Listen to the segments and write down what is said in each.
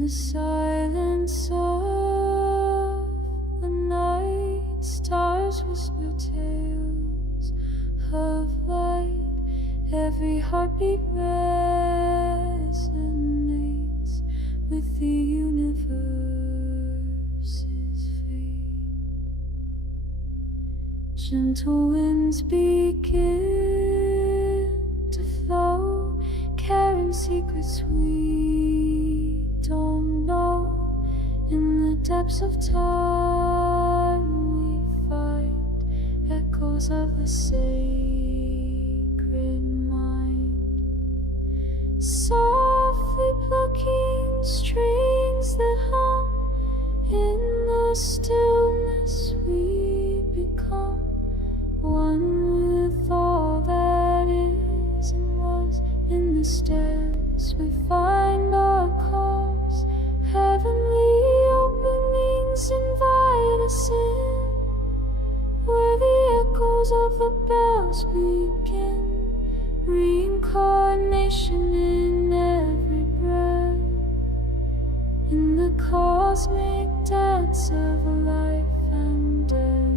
In the silence of the night, stars whisper tales of light. Every heartbeat resonates with the universe's fate. Gentle winds begin to flow, carrying secrets we don't know. In the depths of time we find echoes of the sacred mind, softly plucking strings that hum. In the stillness we become one with all that is and was. In the steps we find our cause. Heavenly openings invite us in, where the echoes of the bells begin. Reincarnation in every breath, in the cosmic dance of life and death.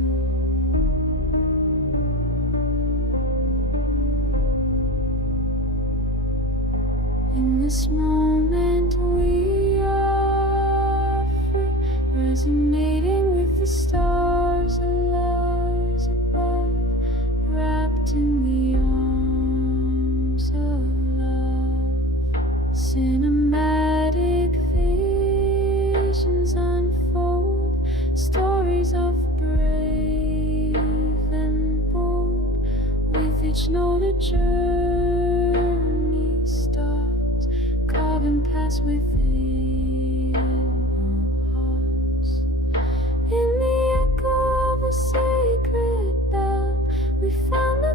In this moment we are free, resonating with the stars alive above, wrapped in the arms of love. Cinematic visions unfold, stories of brave and bold. With each note a journey starts, carving paths within our hearts. In the echo of a sacred bell, we found the